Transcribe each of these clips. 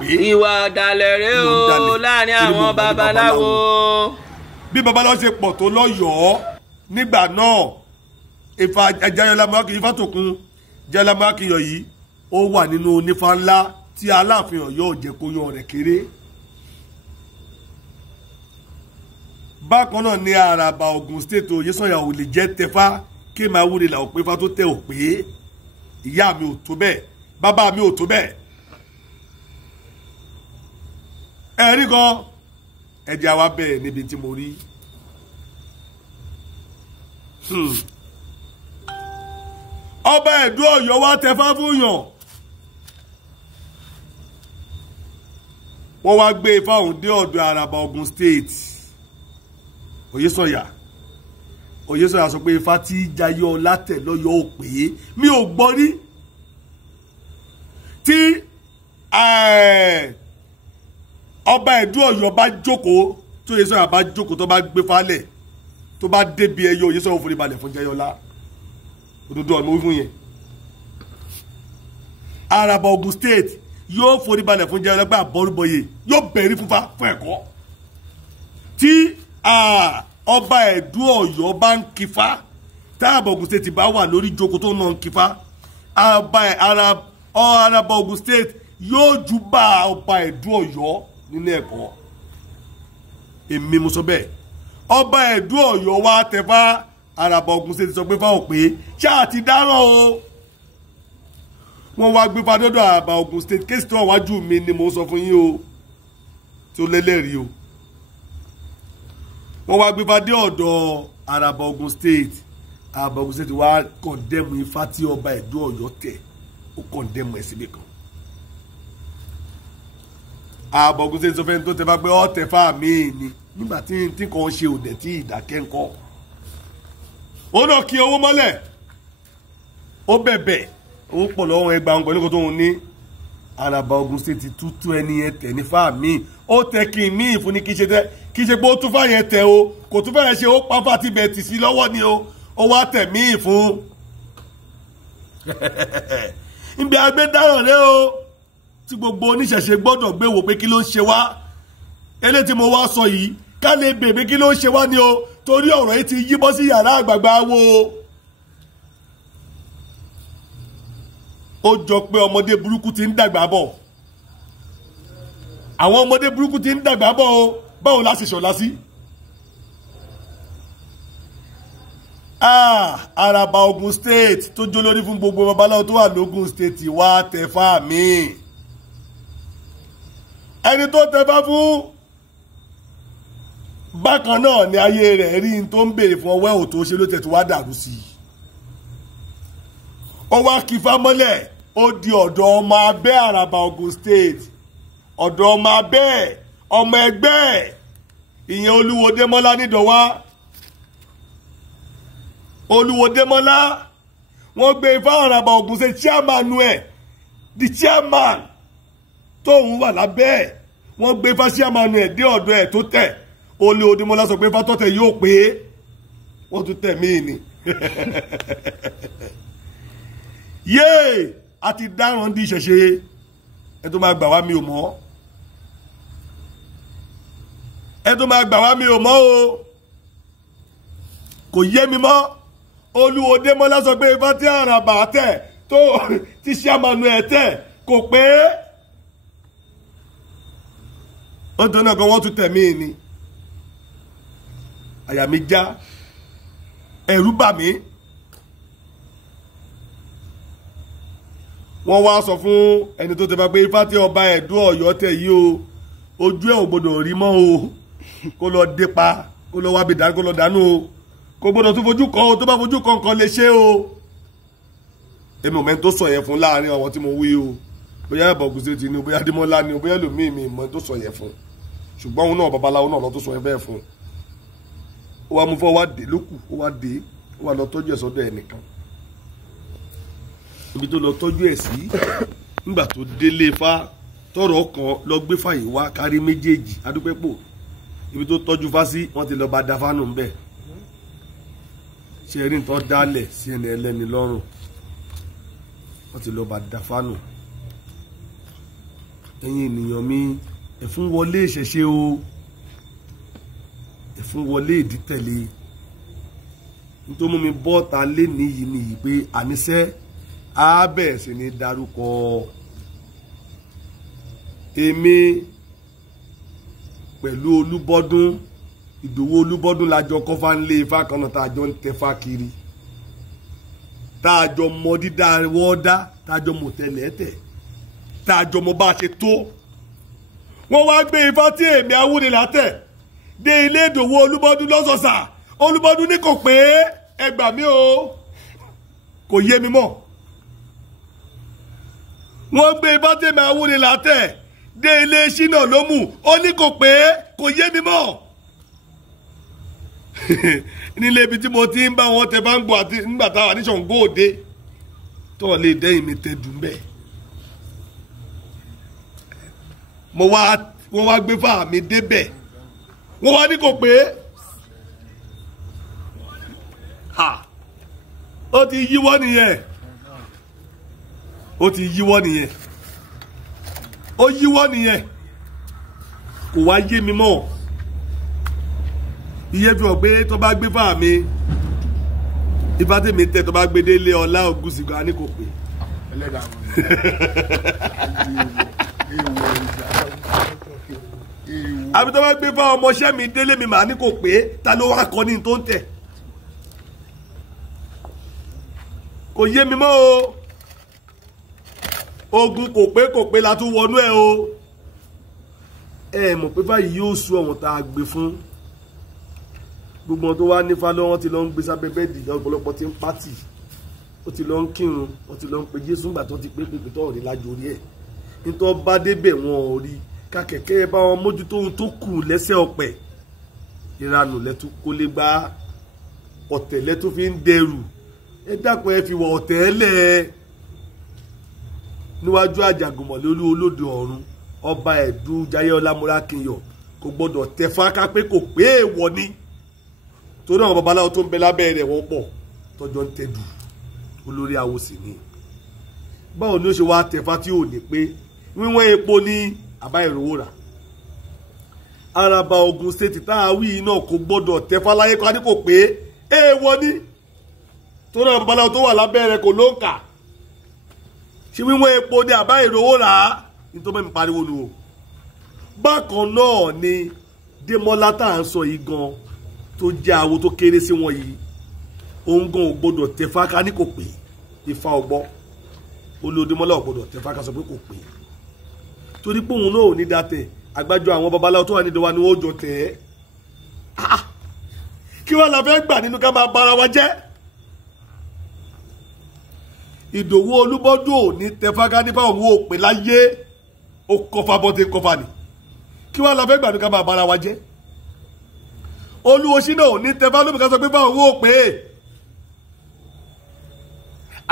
pé. ìwà ọ̀dàlẹ̀ rẹ o láàrin àwọn babaláwo. bí babaláwo ṣe pọ̀ tó lọ́yọ̀ọ́ nígbà náà Ifá Jayọlá Mọ́rákì Ifátòkun Jayọlá Mọ́rákì yìí ó wà nínú onífá ńlá tí Aláàfin Ọ̀yọ́ jẹ́ kó yan rẹ̀ kéré. bákan náà ní Àràbà Ògùn state Oyèsànyà ò lè jẹ́ tẹfá kí máa wúre là ó pé fá tó tẹ ò pé ìyá mi ò tó bẹ́ẹ̀ bàbá mi ò tó bẹ́ẹ̀. ẹ̀rí gan ẹ̀jẹ̀ àwa bẹ́ẹ̀ níbi tí mo rí. ọba Ẹ̀dó Ọ̀yọ́ wá tẹfá fún yàn. wọ́n wá gbé ifá ọ̀hún dé ọ̀dọ̀ Àràbà Ògùn state Oyèsànyà sọ pé ifá tí Jayọlá tẹ̀ lọ́yọ̀ ò pé mi ò gbọ́ rí tí ọba Ẹ̀dó Ọ̀yọ́ bá jókòó tó Oyèsànyà bá jókòó tó bá gbé falẹ̀ tó bá débi ẹyọ Oyèsànyà ò forí balẹ̀ fún Jayọlá òdodo ọ̀nà wí fún yẹn. Àràbà Ògùn state yóò forí balẹ̀ fún Jayọlá pé àbọ̀rúbọyè yóò bẹ̀rí fún ẹ̀kọ́ tí ọba Ẹ̀dó Ọ̀yọ́ bá ń kífá Àràbà Ògùn state bá wà lórí ìjókòó tó náà ń kífá Àràbà Ògùn state yóò júbà ọba Ẹ̀dó Ọ̀yọ́ nínú ẹ̀kọ́. èmi mo sọ bẹ́ẹ̀ ọba Ẹ̀dó Ọ̀yọ́ wá tẹ̀fá Àràbà Ògùn state sọ pé fáwọn pé ṣáà ti dáràn o. wọ́n wá gbé fadọ́dọ̀ Àràbà Ògùn state kéèsì tó wà wájú mi ni mo sọ fún yín o tó lẹ́lẹ́rìí o. wọ́n wá gbé fadé ọ̀dọ̀ Àràbà Ògùn state Àràbà Ògùn state wá kọ̀ndẹ́mù ifá tí ọba Ẹ̀dó Ọ̀yọ́ tẹ̀ ó kọ̀ndẹ́mù ẹ̀ síbi kan. Àràbà Ògùn state sọ fẹ́ni tó tẹ bá pé ọ́ tẹ fáà míì ni nígbà tí kan ṣe òdẹ̀ tí ìdákẹ́ ń kọ́. ó náà kí owó mọ́lẹ̀ ó bẹ̀bẹ̀ ó pọ̀ lọ́wọ́ ẹgbàá ń pẹ̀lú kó tó ń ní. Àràbà Ògùn state tútú ẹni yẹn tẹ̀ ní fáà míì ó tẹ kí n míì fún ni kí ṣe pé ó tún fáyẹn tẹ o kò tún fẹ́rẹ̀ ṣe ó pàfà tí bẹ̀ tì sí lọ́wọ́ ni o ó wá tẹ̀ míì fún. ibi agbẹ́dáràn rẹ o tí gbogbo oníṣẹ̀ṣe gbọ́dọ̀ gbé wò pé kí ló ń ṣe wá eléyìí tí mo wá sọ yìí ká lè bèbè kí ló ń ṣe wá ni o torí ọ̀rọ̀ yìí ti yí bọ́ sí yàrá àgbààgbà wo. ó jọ pé ọmọdé burúkú ti ń dàgbà bọ̀ àwọn ọmọdé burúkú ti ń dàgbà bọ̀ o báwo la ṣe ṣọ̀lá sí. Àràbà Ògùn state tó jó lórí fún gbogbo babaláwo tó wà lógùn state wá tẹ̀fá mi ẹni tó tẹ̀fá fún bákan náà ni ayé rẹ̀ rí n tó ń béèrè fún ọwọ́ ò tó ṣe ló tẹ̀ tó wá dàrú sí i. ó wá kífá mọ́lẹ̀ ó di ọ̀dọ̀ ọmọ abẹ́ Àràbà Ògùn state ọ̀dọ̀ ọmọ abẹ́ ọmọ ẹgbẹ́ ìyẹn Olúwo Démọ́lá nídọ̀wá. Olúwo Démọ́lá wọ́n gbé ifá Àràbà Ògùn state chairman ẹ̀ the chairman tóun wà lábẹ́ ẹ̀ wọ́n gbé ifá chairman ẹ̀ dé ọ̀dọ̀ ẹ̀ tó tẹ̀ Olúwo Démọ́lá sọ pé ifá tọ́tẹ̀ yóò pé wọ́n tún tẹ̀ míì ni. yéè a ti dáràn di ìṣẹ̀ṣe ẹ tó máa gbà wá mi ò mọ̀ ẹ tó máa gbà wá mi ò mọ̀ o kò yé mi mọ́. Olúwo Démọ́lá sọ pé ifá tí Àràbà tẹ̀ tó ti ṣàmànù ẹ̀ tẹ̀ kò pé ó tán náà kan wọ́n tún tẹ̀ mí ni àyà mi já ẹ̀rù bà mí. wọ́n wá sọ fún ẹni tó tẹ̀ fà pé ifá tí ọba Ẹ̀dó Ọ̀yọ́ tẹ̀ yìí o ojú ẹ̀ ò gbọdọ̀ rí mọ́ o kó lọ dé pa kó lọ wá bìdá kó lọ dànù o kò gbọdọ̀ tó fojú kan o tó bá fojú kan kan lè ṣe o. èmi ò mẹ́ni tó sọ yẹn fún láàrin àwọn tí mo wí o bóyá Àràbà Ògùn state ni o bóyá Démọ́lá ni o bóyá lòmíì mi mọ̀ tó sọ yẹn fún ṣùgbọ́n òun náà babaláwo náà lọ tó sọ yẹn bẹ́ẹ̀ fún ó wá mú fọ́ wá dé lókù ó wá dé ó wá lọ tọ́jú ẹ̀ sọ́dọ̀ ẹnìkan ibi tó lọ tọ́jú ẹ̀ sí nígbà tó délé Ifá tọrọ kan lọ gbé fàyè wá kárí méjèèjì adúpẹ́pọ̀ ibi tó tọ́jú Fá sí wọ́n ti lọ bá da fánù ń bẹ̀ ṣe rí nǹkan dálẹ̀ sí ẹni ẹlẹ́ni lọ́rùn wọ́n ti lọ bá da fánù ẹ̀yin ènìyàn mi ẹ fún wọlé ìṣẹ̀ṣe o ẹ fún wọlé ìdítẹ̀lé nítorí mú mi bọ́ta lé níyì nìyí pé àníṣẹ́ á bẹ̀rẹ̀ sí ní dárúkọ èmi pẹ̀lú Olúbọ́dún Ìdòwú Olúbọ́dún lájọ kọ́fà ńlé ifá kan náà tá a jọ ń tẹfá kiri tá a jọ mọ dídá wọ́ọ́dá tá a jọ mọ tẹ̀lẹ́tẹ̀ tá a jọ mọ bá a ṣe tó wọ́n wá gbé ifá tí èmi Awúnilátẹ̀ dé ilé Ìdòwú Olúbọ́dún lọ́sọ̀ọ̀sà Olúbọ́dún ní kò pé ẹ gbà mí o kò yé mi mọ́ wọ́n gbé ifá tí èmi Awúnilátẹ̀ dé ilé Ṣínà Lómù ó ní kò pé kò yé mi mọ́ nílé ibi tí mo ti ń bá wọn tẹ bá ń gbọ́ àti nígbà táwa ní Ṣàngó Òde tó lè dẹ́yìn mi tẹ dùn bẹ́ẹ̀ wọ́n wá gbé fáà mi débẹ̀ wọ́n wá ní kò pé ó ti yíwọ́ nìyẹn ó ti yíwọ́ nìyẹn ó yíwọ́ nìyẹn kò wá yé mi mọ́ iye fi hàn pé tó bá gbé fáà mi ifá tèmi tẹ tó bá gbé délé Ọlá Ògúnṣìgá ní kò pé àbí tó bá gbé fáà ọmọọṣẹ́ mi délé mi màá ní kò pé ta ló wá kọ ní tó ń tẹ̀ kò yé mi mọ́ o ogun kò pé la tún wọnú ẹ o ẹ mọ̀ pé báyìí yóò sú ọ̀wọ̀n tá a gbé fún gbogbo wọn tó wá nífà lọ́wọ́ ti lọ ń gbé sábẹ́ bẹ́ẹ̀dì ọ̀pọ̀lọpọ̀ ti ń pátì ó ti lọ ń kírun ó ti lọ ń pe Jésù ńgbà tó ti pé pépé tó rí lájò orí ẹ̀ nítorí bá débẹ̀ wọn ò rí kákẹ́kẹ́ bá wọn mójútó ohun tó kù lẹ́sẹ̀ ọ̀pẹ̀ ìranù lẹ́tú kó lè gba ọ̀tẹ̀ lẹ́tú fi ń dẹrù ẹ dákun ẹ fi wọ ọ̀tẹ̀ lẹ̀ níwájú àjàgùnmọ̀lẹ́ olóde ọ̀run ọba ẹ̀dú Jayé Ọlámúrákinyọ̀ kò gbọdọ̀ tẹ̀fá ká pé kò pé èèwọ̀ ni torí àwọn babaláwo tó ń bẹ lábẹ́ rẹ̀ wọ́n pọ̀ tọ́jọ́ ń tẹ́dù olórí awo sì ni báwo ni ó ṣe wá tẹ̀fá tí ò ní pé wíwọ́n epo ní àbá ìrówó rà Araba Ògùn state tá a wí náà kò gbọdọ̀ tẹ̀fá láyé kan ní kò pé èèwọ̀ ni torí àwọn babaláwo tó wà lábẹ́ rẹ̀ kò ló ń kà ṣé wíwọ́n epo ní àbá ìrówó rà nítorí mẹ́mi pariwo nu o bákan náà ni Démọ́lá tá à ń sọ yìí gan tó jẹ́ awo tó kéré sí wọn yìí òun gan ò gbọdọ̀ tẹ̀fá ká ní kò pé Ifá ọgbọ́ Olódémọ́lá ò gbọdọ̀ tẹ̀fá ká sọ pé kò pé torí pé òun náà ò ní dàtẹ̀ àgbájọ àwọn babaláwo tó wà nídìí wa ni wọ́n jọ tẹ̀ ẹ́ kí wọ́n la fẹ́ gbà nínú ká máa bára wa jẹ́ Ìdòwú Olúbọ́dún ò ní tẹ̀fá ká nípa òun ò pé láyé ó kọfà bọ́tẹ́ kọfà ni kí wọ́n la fẹ́ gbà nínú ká máa bára wa jẹ́ Olúwo Ṣínà ò ní tẹ̀fá lómi ká sọ pé báwọn ò pé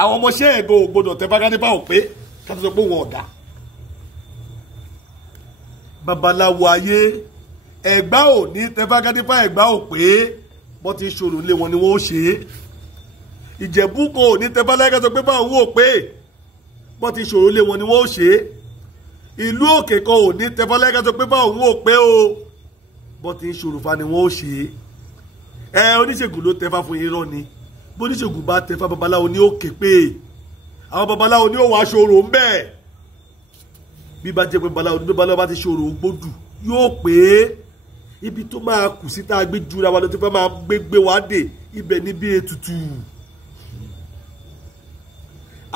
àwọn ọmọọṣẹ́ ẹ̀gọ́ ò gbọdọ̀ tẹ̀fá ká nípa ò pé ká sọ pé wọn ọ̀dà babaláwo ayé Ẹ̀gbá ò ní tẹ̀fá ká nípa Ẹ̀gbá ò pé bọ́ ti ṣòro lé wọn ni wọ́n ó ṣe é Ìjẹ̀bú kan ò ní tẹ̀fá láyé ká sọ pé báwọn ò pé bọ́ ti ṣòro lé wọn ni wọ́n ó ṣe é ìlú òkè kan ò ní tẹ̀fá láyé ká sọ pé báwọn ò pé o bọ́ ti ṣòro fa ni wọ́n ó ṣe é oníṣègùn ló tẹ̀fá fún irọ́ ni bó oníṣègùn bá tẹ̀fá babaláwo ní òkè pé àwọn babaláwo ní òwò aṣòro ń bẹ́ẹ̀ bí bá jẹ́ pé babaláwo bá ti ṣòro gbódù yóò pé ibi tó máa kù sí tá a gbé jura wa lọ tó fẹ́ máa gbé wá dé ibẹ̀ níbi ètùtù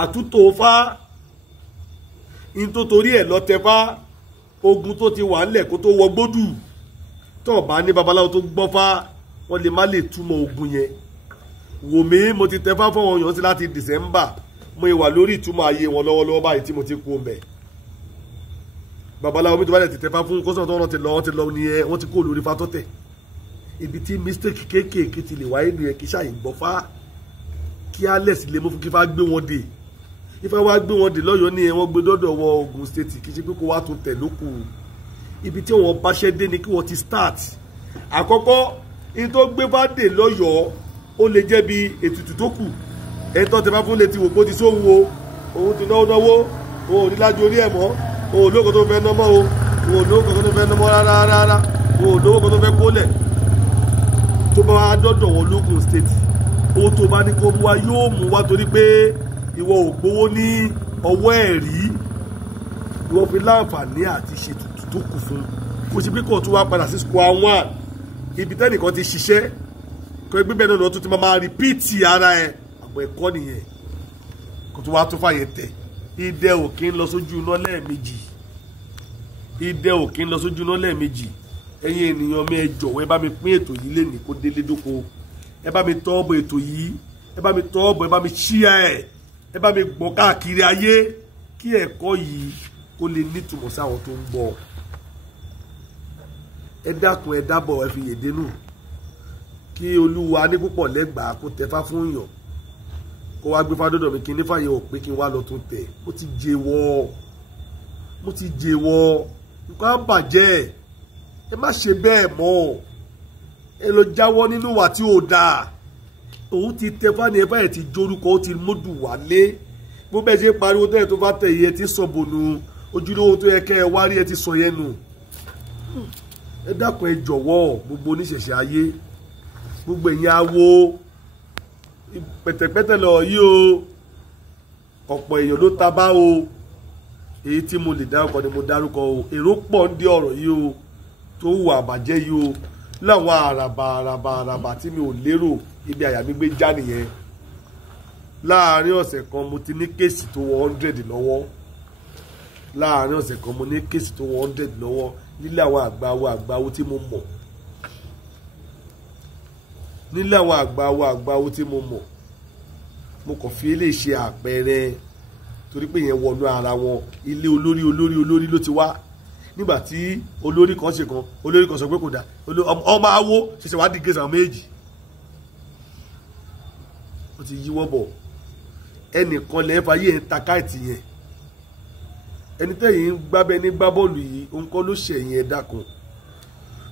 àtúntò fá nítorí ẹ̀ lọ tẹ̀fá ogun tó ti wà ńlẹ̀ kó tó wọ gbódù tó bá ní babaláwo tó gbọ́ fá wọ́n lè má lè túmọ̀ ogun yẹn wò mí mo ti tẹ̀fá fún wọn yàn sí láti December mo wà lórí ìtumọ̀ ayé wọn lọ́wọ́lọ́wọ́ báyìí tí mo ti kú ọmọ ẹ̀ babaláwo mi tó bá lè ti tẹ̀fá fún kọ́sọ̀ tó wọ́n ti lọ nìyẹn wọ́n ti kó lórí fa tọ́tẹ̀ ibi tí mistake kéékèèké ti lè wáyé nìyẹn kí ṣàyìn gbọ́ fá kí alẹ́ sì lè mú fún kí fá gbé wọn dè Ifá wá gbé wọn dè lọ́yọ̀ọ́ nìyẹn wọ́n gbé dọ́dọ̀ wọ Ògùn state kì í ṣe pé kó wá tún tẹ̀ lókù ibi tí wọ́n bá ṣẹ́ dé ni kí wọ́n ti start àkọ́kọ́ ní tó gbé bá dè lọ́yọ̀ọ́ ó lè jẹ́ bí ètùtù tó kù ẹni tó tẹ bá fún létí wò pé ó ti sóhun o òun ti náwó òun ò ní lájú orí ẹ̀ mọ́ olówó tó fẹ́ nọ́mọ́ o olówó tó fẹ́ nọ́mọ́ rárá olówó tó fẹ́ kólẹ̀ tó bá wá dọ́dọ̀ wọn lógún state owó tó bá ní kó mú wa yóò mú wa torí pé ìwọ ò gbowó ní ọwọ́ ẹ̀rí ìwọ fi láǹfààní àti ṣètùtù tó kù fún kò sí pé kò tún wá padà sí square one ibi tẹ́nìkan ti ṣiṣẹ́ kò gbé bẹ́ẹ̀ náà tó ti máa rìpíìtì ara ẹ̀ àbọ̀ ẹ̀kọ́ nìyẹn kò tún wá tó fàyè tẹ̀ idẹ ò kí ń lọ sójú iná lẹ́ẹ̀mejì idẹ ò kí ń lọ sójú iná lẹ́ẹ̀mejì ẹ̀yin ènìyàn mi ẹ jọ̀wọ́ ẹ bá mi pín ètò yìí lé ní kó délé dóko ẹ bá mi tọ́ ọ̀bọ̀ ètò yìí ẹ bá mi tọ́ ọ̀bọ̀ ẹ bá mi ṣíà ẹ bá mi gbọ́ káàkiri ayé kí ẹ̀kọ́ yìí kó lè nítumọ̀ sí àwọn tó ń gbọ́ ẹ dákun ẹ dábọ̀ ẹ fi yèdè nù kí olúwa ní púpọ̀ lẹ́gbàá kó tẹfá fún yàn kó wá gbé fádọ́dọ̀ mi kí nífàyè ò pé kí n wá lọ tó tẹ̀ mo ti jẹ́wọ́ nǹkan á bàjẹ́ ẹ má ṣe bẹ́ẹ̀ mọ́ ẹ lọ jáwọ́ nínú wà tí ò dáa òun ti tẹfá ní ẹfá ẹ̀ ti jórúkọ ó ti módù wálé bó bẹ́ẹ̀ ṣe pariwo tẹ́lẹ̀ tó bá tẹ̀ yìí ẹ ti sọ bònú ojúlówó tó yẹ kẹ́ ẹ wá rí ẹ ti sọ yẹn nù ẹ dákun ẹ jọ̀wọ́ gbogbo oníṣẹ̀ṣẹ̀ ayé gbogbo ẹ̀yin awo pẹ̀tẹ̀pẹ̀tẹ̀ lọ yìí o ọ̀pọ̀ èèyàn ló ta bá o èyí tí mo lè dárúkọ ni mo dárúkọ o èrò pọ̀ ń dé ọ̀rọ̀ yìí o tó hùwà àbàjẹ́ yìí o láwọn àràbà tí mi ò lérò ibi àyà mi gbé já nìyẹn láàárín ọ̀sẹ̀ kan mo ti ní kéèsì tó wọ 100 lọ́wọ́ láàárín ọ̀sẹ̀ kan mo ní kéèsì tó wọ 100 lọ́wọ́ nílé àwọn àgbáwo tí mo mọ̀ nílé àwọn àgbáwo tí mo mọ̀ mo kàn fi eléyìí ṣe àpẹẹrẹ torí pé yẹn wọnú ara wọn ilé olórí ló ti wá nígbà tí olórí kan ṣe kan olórí kan sọ pé kò dá ọmọ awo ṣẹ̀ṣẹ̀ wá di gẹ̀ẹ́sì àwọn méjì ó ti yíwọ́ bọ̀ ẹnìkan lẹ́ẹ̀ fàyè ń ta káìtì yẹn ẹni tẹ́yìn ń gbábẹ́ ní gbá bọ́ọ̀lù yìí òun kọ́ ló ṣẹ̀yìn ẹ̀dá kan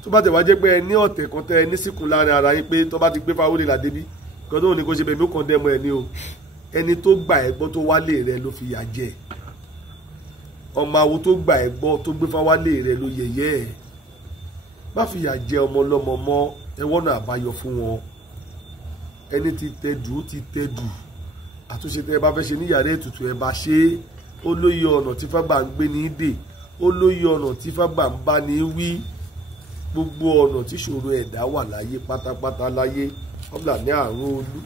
tó bá tẹ̀ wá jẹ́ pé ẹ ní ọ̀tẹ̀ kan tẹ́ ẹ ní síkùn láàrin ara yín pé tó bá ti gbé Fáwọlé làdébí kan tó ní kó ṣe bẹ̀mí ó kàn dẹ́mọ ẹ̀ ní o ẹni tó gbà ẹ́ gbọ́ tó wálé rẹ ló fi yà jẹ ọmọ awo tó gbà ẹ́ gbọ́ tó gbé Fáwọlé rẹ ló yẹ̀yẹ́ ẹ̀ má fi yà jẹ ọmọ ọlọ́mọ mọ́ ẹ wọ́nà àbáyọ fún wọn ẹni ti tẹ̀dù àtúnṣe tẹ́ ẹ bá fẹ́ ṣe ní yàrá ètùtù ẹ bá ṣe é ó lóye ọ̀nà tí fágbà ń gbé ní dè ó lóye ọ̀nà tí fágbà ń bá ní wí gbogbo ọ̀nà tí ṣòro ẹ̀dá wà láyé pátápátá láyé ọ̀bùlà ní àrùn olú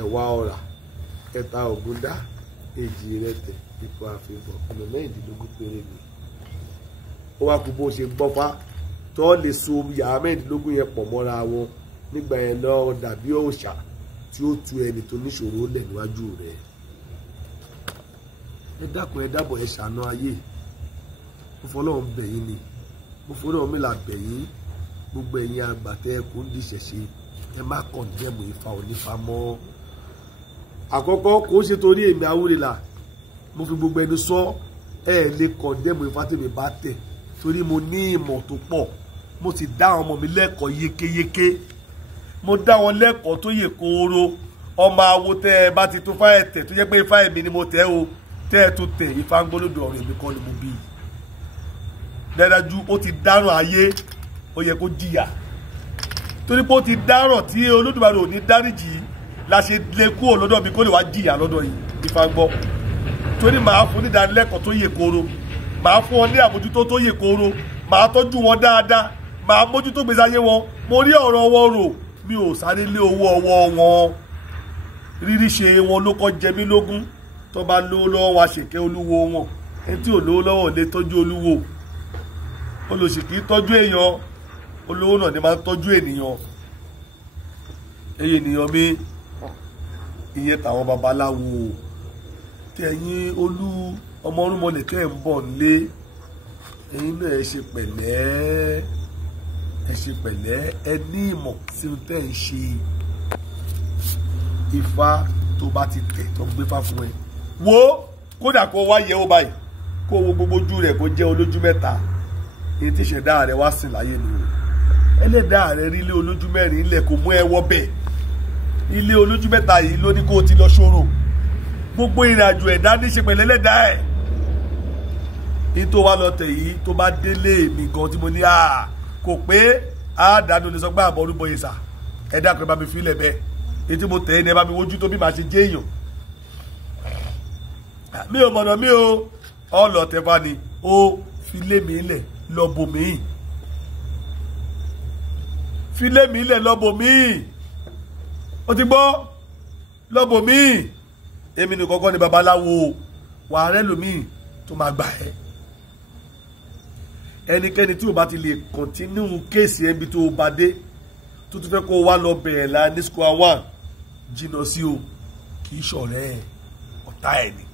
ẹ̀wà ọ̀rà ẹ̀ta ògúndá èjì rẹ̀tẹ̀ ipò àfihàn ọ̀nà 19 péré ni ó wá kú bó ṣe gbọ́fá tó lè so yàrá 19 yẹn pọ̀ mọ́ra wọn nígbà yẹn lọ dàbí òòṣà tí ó tu ẹni tó níṣòro lẹ̀ níwájú rẹ̀ ẹ dákun ẹ dábọ̀ ẹ ṣàánú ayé mo fọlọ́run bẹ̀ yín ni mo fọlọ́run mi là bẹ̀ yín gbogbo ẹ̀yin àgbàtẹ́ ẹkùn ń dìṣẹ̀ṣe ẹ má kọ̀ndẹ́mù Ifá onífá mọ́ àkọ́kọ́ kò ṣe torí èmi Awúrelà mo fi gbogbo ẹni sọ ẹ lè kọ̀ndẹ́mù Ifá tèmi bá tẹ̀ torí mo ní ìmọ̀ tó pọ̀ mo sì dá àwọn ọmọ mi lẹ́kọ̀ọ́ yékéyéké mo dá wọn lẹ́kọ̀ọ́ tó yè kooro ọmọ awo tẹ́ ẹ bá ti tó fáyẹ̀ tẹ̀ tó jẹ́ pé Ifá èmi ni mo tẹ́ o tẹ́ ẹ tó tẹ̀ Ifá ń gbólódò ọ̀rọ̀ èmi kan ni mo bí dájú ó ti dáràn ayé ó yẹ kó jìyà torí pé ó ti dáràn tí Olódùmarè ò ní dáríjì la ṣe lé kúrò lọ́dọ̀ mi kó lè wá jìyà lọ́dọ̀ yìí Ifá ń gbọ́ torí màá fún nídánilẹ́kọ̀ọ́ tó yè kooro màá fún wọn ní àmójútó tó yè kooro màá tọ́jú wọn dáadáa màá mójútó gbèsè ayé wọn mo rí ọ̀rọ̀ wọn rò mi ò sáré lé owó ọwọ́ wọn rírí ṣe wọn ló kọ́ jẹ mí lógún tó bá lówó lọ́wọ́ wa ṣèkẹ́ olúwo wọn ẹni tí ò lówó lọ́wọ́ lè tọ́jú olúwo olòṣì kì í tọ́jú èèyàn olówó náà ni máa ń tọ́jú ènìyàn ènìyàn mi ìyẹn tàwọn babaláwo tẹ̀yìn olú ọmọ orúnmọlẹ̀ kẹ́ ẹ̀ ń bọ̀ nílé ẹ̀yin náà ẹ ṣe pẹ̀lẹ́ ẹ ní ìmọ̀ sí ohun tẹ́ ẹ̀ ń ṣe Ifá tó bá ti tẹ̀ tó ń gbé fá fún ẹ wo kódà kó wá yẹ̀ wò báyìí kó wo gbogbo ojú rẹ̀ kó jẹ́ olójú mẹ́ta èyí tí ìṣẹ̀dá rẹ̀ wá sìn láyé nù ẹlẹ́dàá rẹ̀ rí ilé olójú mẹ́rin ilẹ̀ kò mú ẹ wọ́ bẹ̀ ilé olójú mẹ́ta yìí ló ní kó o ti lọ ṣòro gbogbo ìrìnàjò ẹ̀dá ní ṣe pẹ̀lú ẹlẹ́dàá ẹ̀ ní tó wá lọ tẹ̀ yìí tó bá délé mi gan tí mo ní kò pé àádánù lè sọ pé àbọ̀ orúbọ yìí sà ẹ dákun ẹ bá mi filẹ̀ bẹ́ẹ̀ èyí tí mo tẹ̀ ẹ́ ní ẹ bá mi wojú tó bí màá ṣe jẹ́ èèyàn mi ò mọ̀nà mi ò ọlọ tẹfà ni ó filé mi lẹ̀ lọ́bọ̀ mi filé mi lẹ̀ lọ́bọ̀ mi ó ti gbọ́ lọ́bọ̀ mi èmi ní kọ́kọ́ ni babaláwo wà rẹ́ lómi tó máa gbà ẹ́ ẹnikẹ́ni tí o bá ti lè kọ̀ntínú kéèsì ẹbí tó o bá dé tó tún fẹ́ kó o wá lọ bẹ̀rẹ̀ la ní square one jìnnà sí o kì í ṣọ̀rẹ́ ẹ̀ ọ̀tá ẹ̀ ni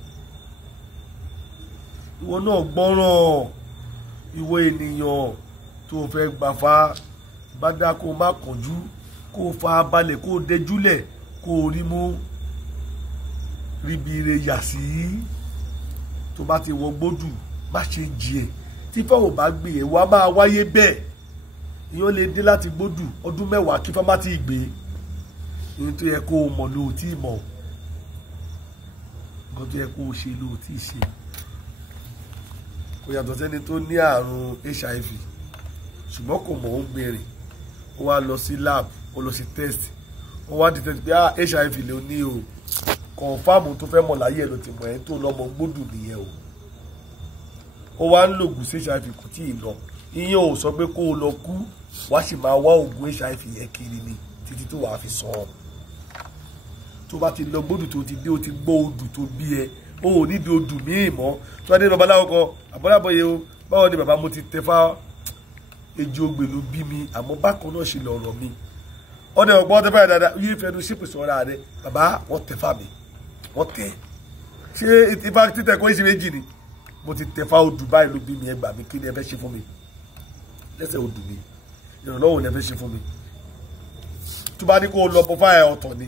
ìwọ náà gbọ́ràn ìwọ ènìyàn tó o fẹ́ gbàfà bá dá kó o má kánjú kó o fa balẹ̀ kó o dẹjúlẹ̀ kó o rí mú ríbi ire yà sí tó bá ti wọ gbójú má ṣe jì ẹ̀ tí fáwọn bá gbé ẹ̀ wá máa wáyé bẹ́ẹ̀ ìyẹn lè dé láti gbójú ọdún 10 kí fáwọn má ti gbé ìyẹn tó yẹ kó o mọ̀ ló tí ì mọ̀ nǹkan tó yẹ kó o ṣe ló tí ì ṣe kò yàtọ̀ sẹ́ni tó ní àrùn HIV ṣùgbọ́n kò mọ̀ ó ń gbèrè ó wá lọ sí lab ó lọ sí test ó wá detect pé HIV ló ní o kọ̀ǹfàmù tó fẹ́ mọ̀ láyé ẹ̀ ló ti mọ̀ ẹ́ tó lọ́mọ gbódù nìyẹn o ó wá ń lògùn sí HIV kò tí ì lọ ìyẹn ò sọ pé kó o lọ kú wá sì máa wá oògùn HIV yẹn kiri ni títí tó wàá fi sàn án tó bá ti lọ gbódù tó ti dé o ti gbọ́ odù tó bí ẹ o ò ní di odù míì mọ́ tó bá dé babaláwo kan àbọ̀dàbọ̀yẹ o báwo ni bàbá mo ti tẹfá ejò ogbè ló bí mi àmọ́ bákan náà ṣe lọ̀rọ̀ mi ọdẹ ọgbọ́n tẹfá yẹn dáadáa yìí fẹnu ṣípò sọ́ra rẹ bàbá wọ́n tẹfá mi wọ́n tẹ̀ ṣé ifá títẹ̀ kọ́ ìṣe méjì ni mo ti tẹfá odù báyìí ló bí mi ẹ gbà mí kí ni ẹ fẹ́ ṣe fún mi lẹ́sẹ̀ odù mi ìrànlọ́wọ́ ni ẹ fẹ́ ṣe fún mi tó bá ní kó lọ bọ́ fáyà ọ̀tọ̀ ni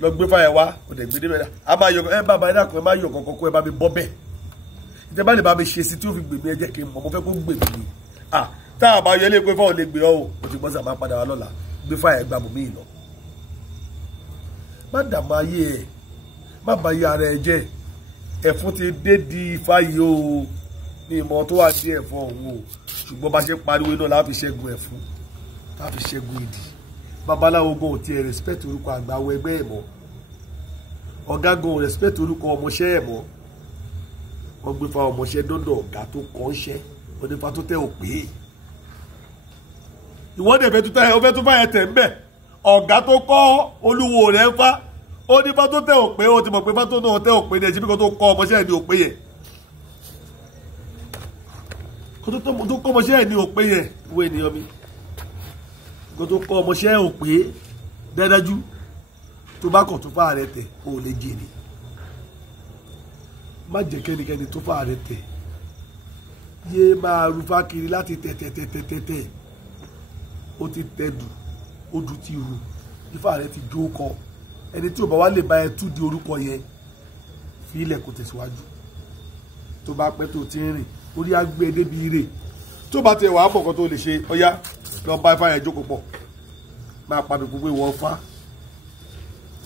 lọ gbé fáyà wá kò dẹ̀ gbé dé bẹ́ẹ̀ a máa yọ ẹ bàbá ẹ dàkún ẹ máa yọ kọ̀ọ̀kan kó ẹ bá mi bọ́ bẹ́ẹ̀ ìtẹ́ bá lè bá mi ṣe sí tí ó fi gbèmí ẹ jẹ́ kí n mọ̀ mo fẹ́ kó gbèmí ni tá a bá yọ ilé pé fáwọn lè gbé ọ o ti gbọ́ sí àmà padà wá lọ́la gbé fáyà ẹ gbà bò mí lọ má dààmú ayé ẹ má bà yé ara ẹ jẹ́ ẹ̀fún ti dé di fáyì o ní ìmọ̀ tó wà sí ẹ̀fọ́ òun o ṣùgbọ́n bá ṣe pariwo náà láti ṣẹ́gun ẹ̀fún láti ṣẹ́gun ìdí babaláwo gan ò tiẹ̀ respect orúkọ àgbàwọ ẹgbẹ́ ẹ̀ mọ́ ọ̀gá gan ò respect orúkọ ọmọọṣẹ́ ẹ̀ mọ́ wọ́n gbé fa ọmọọṣẹ́ dọ́dọ̀ ọ̀gá tó kọ́ ń ṣẹ́ onífa tó tẹ́ ò pé ìwọ́n dẹ̀ fẹ́ tó fáyẹ̀ tẹ̀ ń bẹ̀ ọ̀gá tó kọ́ olúwo rẹ̀ ń fa onífa tó tẹ́ ò pé ó ti mọ̀ pé fátó náà tẹ́ ò pé ní ẹ̀sìn bí kan tó kọ́ ọmọọṣẹ́ ẹ̀ ní ò pé yẹ kó tó kọ́ ọmọọṣẹ́ ẹ̀ ní ò pé yẹ ìwé ènìyàn mi kó tó kọ́ ọmọọṣẹ́ ò pé dájú tó bá kàn tó fà rẹ tẹ̀ ó lè jèrè má jẹ́ kẹ́nikẹ́ni tó fà rẹ tẹ̀ yé máa rúfá kiri láti tẹ̀tẹ̀tẹ̀tẹ̀tẹ̀ ó ti tẹ̀dù odù ti hù ifá rẹ ti jó kọ ẹni tí ò bá wá lè bá ẹ tú di orúkọ yẹn fi ilẹ̀ kò tẹ̀síwájú tó bá pẹ́ tó ti ń rìn orí agbé débi ire tó bá tẹ̀ wàá bọ̀ kan tó lè ṣe ọyá lọ bá ifá yẹn jókòó pọ̀ máa pàmì gbogbo ìwọ fá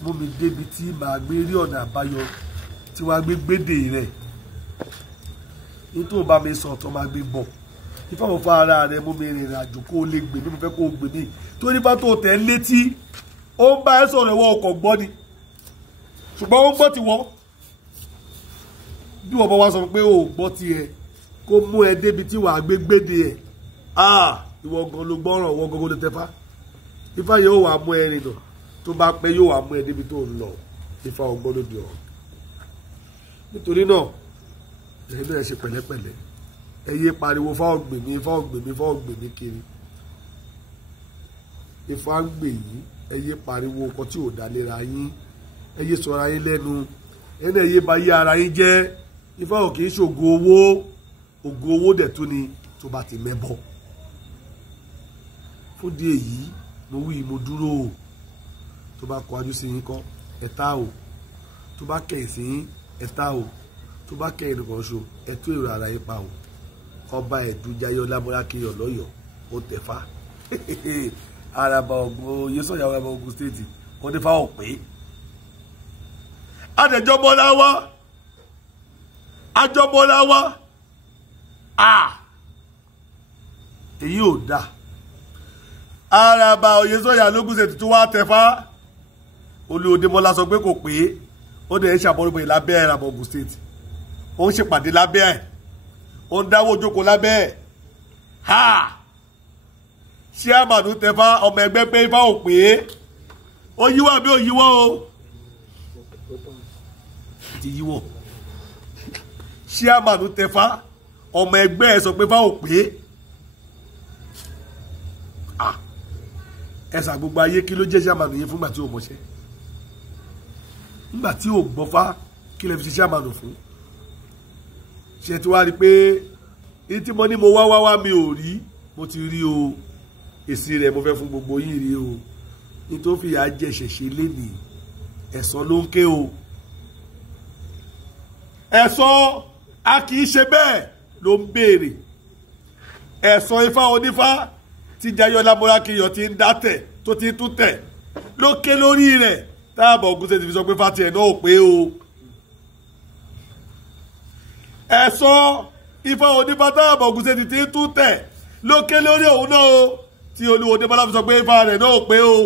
mú mi débi tí màá gbé rí ọ̀nà àbáyọ tí wàá gbé gbédè rẹ̀ nítorí bá mi sọ ọ̀tọ̀ máa gbé bọ̀ ìfọwọ́ fún ara rẹ̀ mú mi rìnrìn àjò kó o lè gbè mí mo fẹ́ kó o gbè mí tó nípa tó tẹ̀ ń létí ó ń bá ẹ sọ̀rọ̀ ìwọ ọkọ̀ gbọ́ ni ṣùgbọ́n ó ń gbọ́ tiwọ́ bí wọ́n bá wá sọ pé ó gbọ́ tiẹ̀ kó mú ẹ débi tí wàá gbé gbédè ẹ̀ ìwọ gan ló gbọ́ràn ìwọ gan ló tẹfá ifá yẹn ó wàá mú ẹ rìn náà tó bá pẹ́ yóò wàá mú ẹ débi tó ń lọ ifá ọgbọ́n lóde ọ̀rọ̀ nítorí náà ẹ̀yin náà ṣe pẹ̀lẹ́pẹ̀lẹ́ ẹ yé pariwo fáwọn gbèmí fáwọn gbèmí fáwọn gbèmí kiri ifá ń gbè yín ẹ yé pariwo nǹkan tí ò dá léra yín ẹ yé sọra yín lẹ́nu ẹ náà yé ba yé ara yín jẹ́ ifá ò kì í ṣe ògo owó dẹ̀ tó ni tó bá ti mẹ́bọ fún di èyí mo wí mo dúró o tó bá kọjú sí yín kọ́ ẹ̀ta o tó bá kẹ̀yìn sí yín ẹ̀ta o tó bá kẹ́yìn nìkan ṣo ẹ̀tú èrò ara yín pa o ọba ẹ̀dúnjayọ lámúrákìyàn lọ́yọ̀ọ́ ó tẹ̀fá araba Ògùn yéṣọ̀yàwó araba Ògùn stéètì ó ní fáwọn pé àjọbọlá wa èyí ò dá Àràbà Oyèsọ̀yà lógún ṣe tuntun wá tẹ̀fá Olúodémọ́lá sọ pé kò pé ó dẹ̀ ń ṣàbọ̀rọ̀bọ̀ yìí lábẹ́ Àràbà Ògùn state ó ń ṣèpàdé lábẹ́ ẹ̀ ó ń dáwọ́ jókòó lábẹ́ ẹ̀ ṣé àmàlù tẹ̀fá ọmọ ẹgbẹ́ pé ifá ò pé ó yíwọ́ àbí ò yíwọ́ o ti yíwọ́ ṣé àmàlù tẹ̀fá ọmọ ẹgbẹ́ ẹ̀ sọ pé ifá ò pé ẹ̀sà gbogbo ayé kí ló jẹ́ ṣàmàlù yẹn fúngbà tí ò mọ̀ṣẹ́ nígbà tí ò gbọ́fá kí lè fi ṣe ṣàmàlù fún ṣe tí wá rí pé ní tí mo ní mo wá mi ò rí mo ti rí o èsì rẹ̀ mo fẹ́ fún gbogbo yín rí o ní tó fìyà jẹ ṣẹ̀ṣẹ̀ lénìí ẹ̀san ló ń ké o ẹ̀san a kì í ṣe bẹ́ẹ̀ ló ń béèrè ẹ̀san ifá onífá tí Jayọ̀lá Mọ́rákìyọ̀ ti ń dátẹ̀ tó ti ń tún tẹ̀ ló ké lórí rẹ̀ táàbọ̀ Ògùn ṣe ti fi sọ pé fati ẹ̀ náà ò pé o ẹ̀san ifá onífá táàbọ̀ Ògùn ṣe ti ń tún tẹ̀ ló ké lórí òun náà o tí Olúodémọ́lá fi sọ pé ifá rẹ̀ náà ò pé o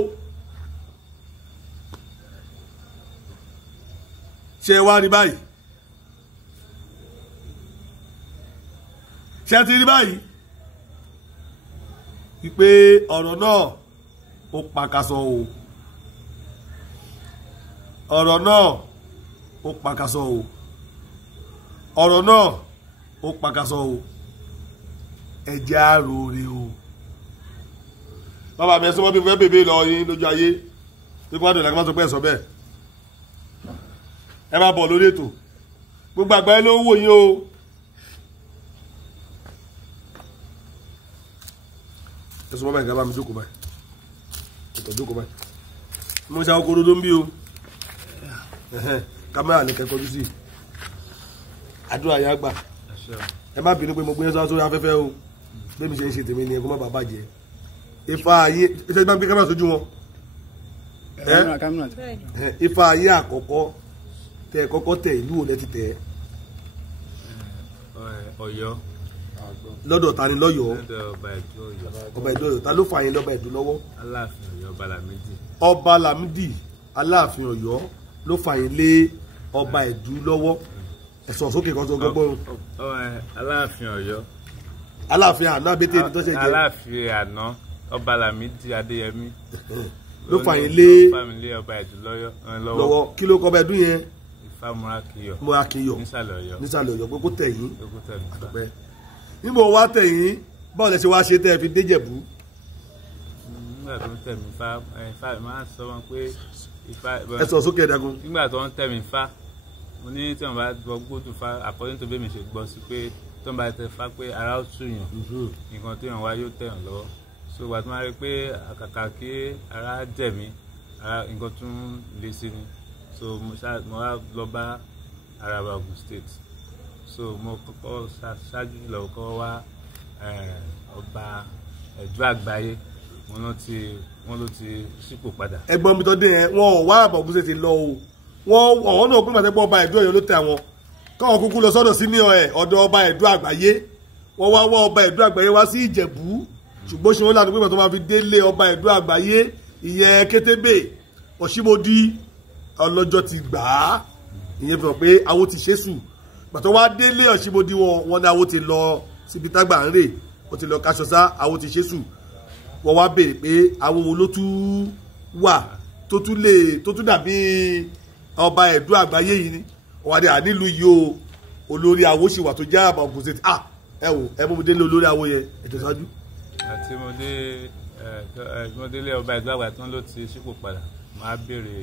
ṣe wá rí báyìí ṣe ti rí báyìí wípé ọ̀rọ̀ náà ó pàkàsọ o ọ̀rọ̀ náà ó pàkàsọ o ọ̀rọ̀ náà ó pàkàsọ o ẹ̀jẹ̀ àròrè o bàbá mi ẹ̀sọ́ mọ́ bí fẹ́ bèbè lọ yín lójú ayé tí kò wá dùn lágbàá tó pẹ́ sọ bẹ́ẹ̀ ẹ máa bọ̀ lórí ètò gbogbo àgbáyé ló ń wò yín o ẹ̀sọ́ mọ́ báyìí ká bá mi jókòó báyìí ètò jókòó báyìí mo ṣe àwọn korodo ń bí o kámẹ́rà ní kẹ́kọ̀ọ́ sí àdúrà yá gbà ẹ má bínú pé mo gbé yẹn sórí afẹ́fẹ́ o bẹ́ẹ̀ mi ṣe ń ṣe tèmi ni ẹ kó má bàa bàjẹ́ ifá ayé ìṣẹ́jú bá ń gbé kámẹ́rà sójú wọn ifá ayé àkọ́kọ́ tẹ kọ́kọ́ tẹ ìlú ò lẹ́ti tẹ Ọ̀yọ́ lọ́dọ̀ ta ni lọ́yọ̀ọ́ ọba Ẹ̀dú Ọ̀yọ́ ta ló fà yín lọ́ba Ẹ̀dú lọ́wọ́ Aláàfin Ọ̀yọ́ ọba Lámídì ọba Lámídì Aláàfin Ọ̀yọ́ ló fà yín lé ọba Ẹ̀dú lọ́wọ́ ẹ̀sọ̀ sókè kan tó gbọ́gbọ́n Aláàfin Ọ̀yọ́ Aláàfin àná abẹ́tẹ́ ẹni tó ṣe jẹ́ Aláàfin àná ọba Lámídì Adéyẹmí ló fà yín lé ọba Ẹ̀dú lọ́wọ́ kí ló kọ́ ọba Ẹ̀dú yẹn Ifá Mọ́rákìyọ̀ nísàlẹ̀ Ọ̀yọ́ pé kó tẹ̀ yín àtọ̀pẹ́ níbo wá tẹ̀ yín báwo lẹ ṣe wá ṣe tẹ́ ẹ fi déjẹ̀bú. nígbà tó ń tẹ̀ mí Ifá máa ń sọ wọn pé Ifá ẹ sọ sókè ẹ̀dágun. nígbà tó ń tẹ̀ mí Ifá mo ní tí wọn bá gbọ́ gbódùn Ifá according to bí mi ṣe gbọ́ sí pé tó ń bá tẹ Ifá pé ara ó tù yàn nǹkan tó yàn wá yóò tẹ̀ yàn lọ́wọ́ so ìgbà tó máa rí pé àkàkà kí ara jẹ̀ mí nǹkan tún le sí ni so mo wá lọ bá Àràbà Ògùn state so mo kọ́kọ́ ṣáájú lọ kọ́ wá ọba Ẹ̀dú àgbáyé wọn ló ti sípò padà. ẹ̀gbọ́n mi tó dé yẹn wọn ò wá Àràbà Ògùn state lọ o wọn ọ̀hún náà pín pàtẹ́pọ̀ ọba Ẹ̀dú Ọ̀yọ́ ló tẹ àwọn káwọn kúkú lọ sọ́dọ̀ sí ní ọ̀dọ̀ ọba Ẹ̀dú àgbáyé wọ́n wá ọba Ẹ̀dú àgbáyé wá sí Ìjẹ̀bú ṣùgbọ́n ṣe wọ́n lànà pé pàtó máa fi délé ọba Ẹ̀dú àgbáyé ìyẹn Kétébè Ọ̀ṣímọdí ọlọ́jọ́ ti gbà á ìyẹn fi hàn pé awo ti ṣe sùn gbàtọ́ wá délé Ọ̀ṣímọdí wọn ní awo ti lọ síbi tágbà ń rè ó ti lọ kaṣọsá awo ti ṣe sùn wọ́n wá béèrè pé awo wo ló tún wà tó tún dàbí ọba Ẹ̀dú àgbáyé yìí ni wọ́n wá dé nílùú yìí o olórí awo sì wà tó jẹ́ Àràbà Ògùn state ẹ wò ẹ mú mi délé olórí awo yẹn ètò ìṣáájú. àti mo délé ọba Ẹ̀dú àgbáyé tí wọ́n ló ti sípò padà máa béèrè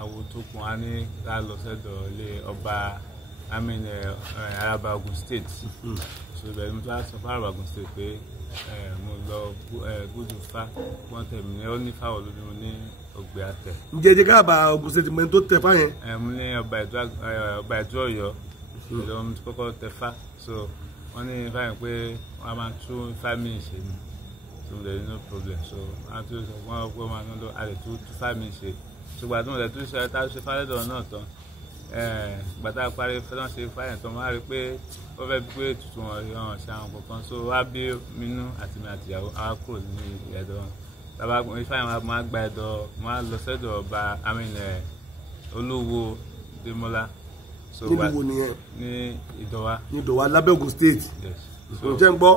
àwo tó kún á ní ká lọ sọ́dọ̀ ilé ọba Àràbà Ògùn state so ìbẹ̀rẹ̀ mo tó wá sọ fún Àràbà Ògùn state pé mo lọ gúdù Ifá wọ́n tẹ̀ mí ó ní fáwọn olómi mo ní Ògbè Àtẹ̀. ǹjẹ́ jẹ́ Àràbà Ògùn state mẹ́rin tó tẹ̀ fáyẹn. mo ní ọba Ẹ̀dú Ọ̀yọ́ ìlú ọmọ tó kọ́kọ́ tẹ̀ fá so wọ́n ní fáyẹn pé wọ́n á máa tún Ifá mi ṣe ni so there is no problem so wọ́n á tún sọ wọ́n máa ń lọ àlè tún Ifá mi ṣe ṣùgbọ́n àti mo lè tún ṣe tá a ṣe fálẹ́dọ̀ náà tán gbàtà parí fẹ́ràn ṣe fáyẹn tó máa rí pé ó fẹ́ gbé tuntun wọn rí hàn ṣe àwọn kankan so wá bí mínú àti mi àtìyàwó àwọn kúrò ní ẹ̀dọ̀ tàbá fáyẹn máa gba ẹ̀dọ̀ máa lọ sẹ́dọ̀ ọba olówó Démọ́lá so níbo nìyẹn ní Ìdọ̀wá lábẹ́ Ògùn state jẹ́ ń gbọ́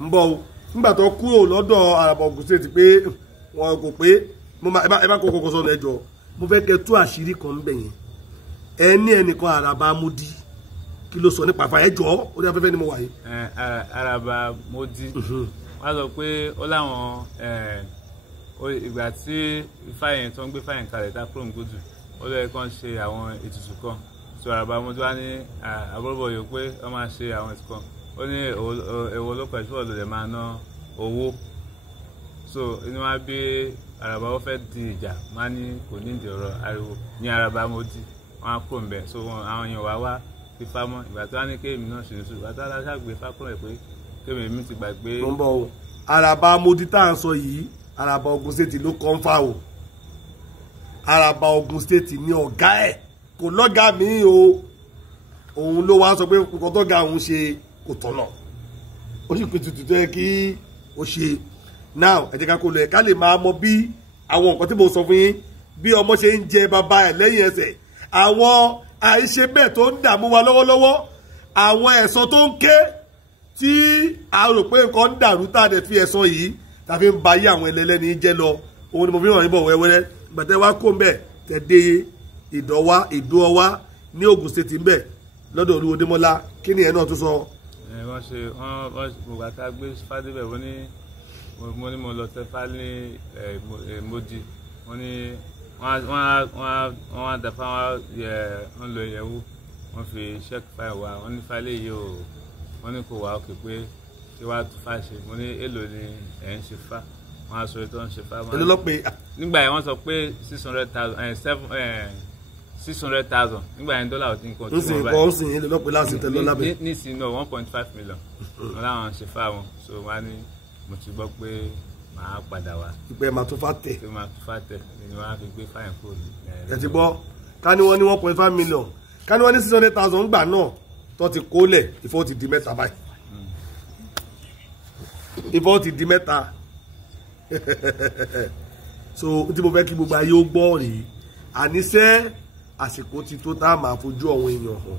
ń bọ̀ o nígbà tó kúrò lọ́dọ̀ Àràbà Ògùn state pé wọn kò pé ẹ bá kókó sọ̀rọ̀ ẹjọ́ mo fẹ́ kẹ́ tú àṣírí kan níbẹ̀ yẹn ẹni ẹnìkan Àràbà Módì kí ló sọ nípa àfà ẹjọ́ ó ní afẹ́fẹ́ ni mo wà yìí. Àràbà Módì wọ́n sọ pé ó láwọn ìgbà tí fáyẹn tó ń gbé fáyẹn kalẹ̀ tá kúrò ń gbódù ó lọ́ọ́ kàn ṣe àwọn ètùtù kan so Àràbà Módì wá ní àbúrò yòó pé wọ́n máa ṣe àwọn ètùtù kan ó ní èwo ló pẹ̀ ṣọ́ọ̀ ló lè máa ná owó so inú wa bí Àràbà ó fẹ́ di ìjà máa ní kò ní ìdí ọ̀rọ̀ ariwo ní Àràbà Módì wọn á kúrò ń bẹ̀ so àwọn èèyàn wá fífá mọ́ ìgbà tó wá ní kéèmí náà ṣe nìṣó ìgbà tó wá ṣàgbé fákúrò ẹ̀ pé kéèmí mi ti gbàgbé. mo ń bọ̀ o Àràbà Módì tá à ń sọ yìí Àràbà Ògùn state ló kọ́ ń fà o Àràbà Ògùn state ní ọ̀gá ẹ̀ kò lọ́gàá mi o òun ló wá sọ pé nǹkan tó ga òun ṣe kò tọ̀nà ó sì pé tuntun tó yẹ kí ó ṣe now ẹ jẹ́ ká kó lọ ẹ̀ ká lè máa mọ bí àwọn nǹkan tí mo sọ fún yín bí ọmọ ṣe ń jẹ bàbá ẹ̀ lẹ́yìn ẹsẹ̀ àwọn àìṣe bẹ́ẹ̀ tó ń dààmú wa lọ́wọ́lọ́wọ́ àwọn ẹ̀san tó ń ké tí a rò pé nǹkan ń dàrú tá a dẹ̀ fi ẹ̀san yìí tàbí ń ba ayé àwọn ẹlẹ́ni jẹ́ lọ òun ni mo fi ràn yín bọ̀ wẹ́wẹ́rẹ́ gbàtẹ́ wá kó ń bẹ̀ tẹ̀ dé Ìdó-Ọwá ní Ògùn state ń bẹ̀ lọ́dọ̀ Olúwo Démọ́lá kí ni ẹ̀ náà tún sọ. wọ́n ṣe mo gbà tá a gbé fádébẹ̀ mo ní mo lọ tẹ́fà ní Módì wọ́n ní wọ́n á dàfà wọ́n lo ìyẹ̀wò wọ́n fi ṣẹ́ẹ̀kì fáìlì wá wọ́n ní fáìlì yìí o wọ́n ní kò wá òkè pé kí wàá tún fà ṣe mo ní èlò ni ẹ̀ ń ṣe fà wọ́n á sọ ètò ń ṣe fà. nígbà yẹn wọ́n sọ pé 600,000 nígbà yẹn dọ́là ọtí nǹkan tí wọ́n báyìí. ń sìn yín lọ́pẹ́ láti tẹ̀lé lábẹ́. nísìnyí náà 1.5 million wọn láwọn ṣe fà wọn so wọ́n á ní mo ti gbọ́ pé màá padà wá. ìpè máa tún fà tẹ̀. tí máa tún fà tẹ̀ ni wọ́n á fi gbé fáyìn kúrò. ẹ ti gbọ́ ká ní wọ́n ní 1.5 million ká ní wọ́n ní 600,000 gbà náà tó ti kólẹ̀ ìfọ́ ti di mẹ́ta báyìí. ìfọ́ ti di mẹ́ta so tí mo fẹ́ kí gbogbo ayé ó gbọ́ rèé àníṣe àsìkò ti tó tá a máa fojú àwọn èèyàn hàn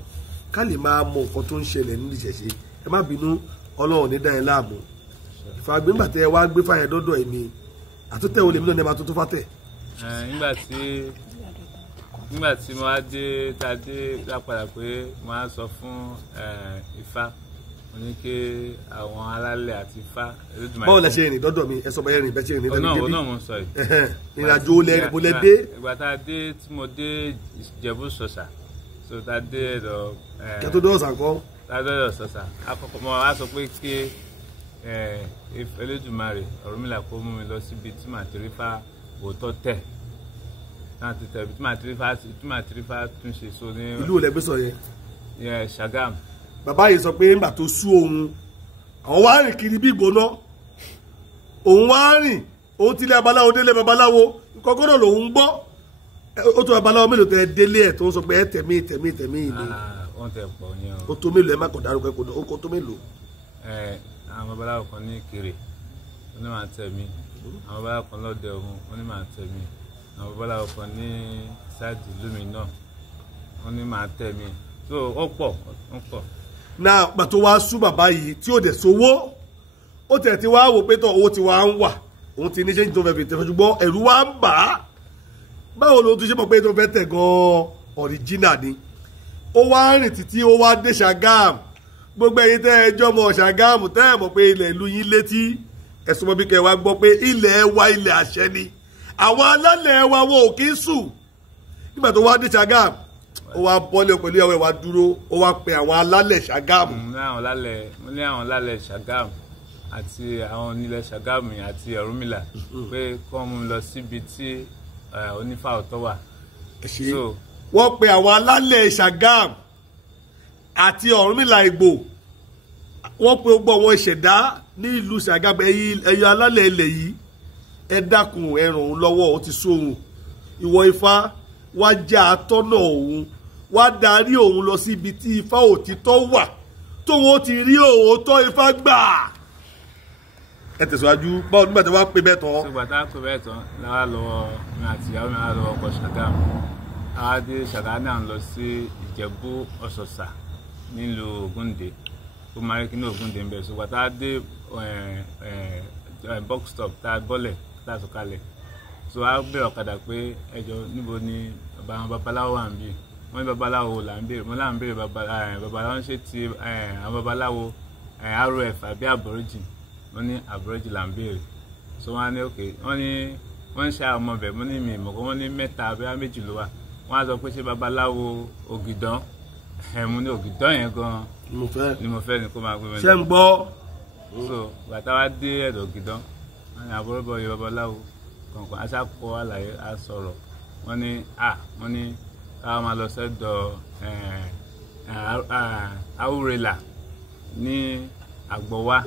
ká lè máa mọ nǹkan tó ń ṣẹlẹ̀ nínú ìṣẹ̀ṣe ẹ má bínú Ọlọ́run ní dáhìn láàmú ìfàgbéǹgbà tẹ wá gbé fàyẹ dọ́dọ̀ ẹ̀mí àtúntẹ̀ olè mi náà ní ẹ máa tuntun fàtẹ̀. nígbà tí mo wá dé tá a dé lápadà pé mo á sọ fún Ifá mo ní kí àwọn alálẹ̀ àti Ifá Elédùmarè. báwo lẹ ṣe rìn dọ́dọ̀ mi ẹ sọ bẹ́ẹ̀ rìn bẹ́ẹ̀ ṣe rìn dẹ́nu débi. ọ̀nà mo ń sọ yìí. ìrìnàjò mo lẹ dé. ìgbà tá a dé tí mo dé Ìjẹ̀bú Ṣọ̀ṣà so tá a dé ẹ̀dọ̀. kẹtó dọ́ ọ̀sán kọ́. tá a dọ́ ẹ̀dọ̀ Ṣọ̀ṣà àkọ́kọ́ mo wá sọ pé kí Elédùmarè Ọ̀rúnmìlà kó mú mi lọ síbi tí màá ti rí fá òótọ́ tẹ̀ náà ti tẹ̀ tí màá ti rí fá tún ṣe so ní. ìlú ò lẹ́gbẹ́ sọ yẹn. Ṣàgám. bàbá yìí sọ pé nígbà tó sú òun àwọn wá rìn kiri bí ìgbóná òun wá rìn òun tilẹ̀ babaláwo délé babaláwo kọ́kọ́rọ́ lòun gbọ́ ó tó babaláwo mélòó tẹ délé ẹ̀ tó ń sọ pé ẹ tẹ̀mí ni. wọ́n tẹ̀ pọ̀ yẹn o. ó tó mélòó ẹ má kọ̀ dárúkọ ẹ̀kọ́ ó tó mélòó. àwọn babaláwo kan ní Ìkirè wọ́n ní màá tẹ̀ mí àwọn babaláwo kan lọ́dẹ ọ̀hún wọ́n ní màá tẹ̀ mí àwọn babaláwo kan ní sáàdì lómi náà wọ́n ní màá tẹ̀ mí so ó pọ̀. náà pàtó wá sú bàbá yìí tí ó dẹ̀ sówó ó tẹ̀ tí wá wò pé tọ̀ owó ti wá ń wà òun ti ní ṣé tó fẹ́ fi tẹ̀ ṣùgbọ́n ẹ̀rù wá ń bà á báwo ló tún ṣe mọ̀ pé tó fẹ́ tẹ̀ gan-an ọ̀ríjínà ni ó wá rìn títí ó wá dé Ṣàgámù gbogbo ẹ̀yin tẹ́ ẹ jọmọ Ṣàgámù tẹ́ ẹ mọ̀ pé ilẹ̀ ìlú yín létí ẹ̀sùn mọ́bí kẹ́ wá gbọ́ pé ilẹ̀ wa ilẹ̀ àṣẹ ni àwọn alálẹ̀ wa wọn ò kí ń sùn nígbà tó wá dé Ṣàgámù ó wá bọ́lẹ̀ pẹ̀lú ìyàwó ẹ̀ wá dúró ó wá pe àwọn alálẹ̀ Ṣàgámù. mo ní àwọn alálẹ̀ Ṣàgámù àti àwọn onílẹ̀ Ṣàgámù àti Ọ̀rúnmìlà pé kọ́ mú lọ síbi tí onífà ọ̀tọ̀ wà. wọ́n pe àwọn alálẹ̀ Ṣàgámù àti Ọ̀rúnmìlà Ìgbò wọ́n pe gbogbo àwọn ìṣẹ̀dá ní ìlú Ṣàgámù ẹ̀yọ alálẹ̀ ilẹ̀ yìí ẹ dákun ẹ ràn òun lọ́wọ́ ó ti sóhun ìwọ Ifá wá jẹ́ atọ́nà òun wá darí òun lọ sí ibi tí ifá òtítọ́ wà tóun ó ti rí òótọ́ ifá gbà. Ẹ tẹ̀síwájú báwo nígbà tí wọ́n á pè bẹ́ẹ̀ tán. ṣùgbọ́n tá a pè bẹ́ẹ̀ tán lára lọ́wọ́ mi àti ìyàwó mi lára lọ́wọ́ ọkọ̀ Ṣàgámù. Àwa dé Ṣàgámù náà lọ sí Ìjẹ̀bú Ọ̀ṣọ̀ṣà nílùú Ògúndé ó máa rí kí ní Ògúndé ń bẹ̀. ṣùgbọ́n tá a dé box stop tá a bọ́lẹ̀ tá a sọ̀kalẹ̀ so a bẹ̀rẹ̀ ọ̀kadà pé ẹjọ́ níbo ni àwọn babaláwo wà ń bí wọ́n ní babaláwo là ń béèrè mo là ń béèrè babaláwo ń ṣe ti àwọn babaláwo RF àbí aborigin wọ́n ní aborigin là ń béèrè so wọ́n á ní òkè wọ́n ní wọ́n ń ṣe àwọn ọmọ bẹ̀ mo ní mi ìmọ̀kọ́ wọ́n ní mẹ́ta abẹ́rẹ́ méjì ló wà wọ́n á sọ pé ṣé babaláwo Ògìdán mo ní Ògìdán yẹn gan ni mo fẹ́ ni kó máa gbé mi lọ. Ṣé ń gbọ́. So bàtà wa dé ẹ̀dọ̀ Ògìdán wọ́n ní àbúrò yẹ babaláwo kọ̀ọ̀kan aṣáko àlàyé a sọ̀rọ̀ wọ́n ní káwọn máa lọ sẹ́dọ̀ Awúrelà ní Àgbọ̀wá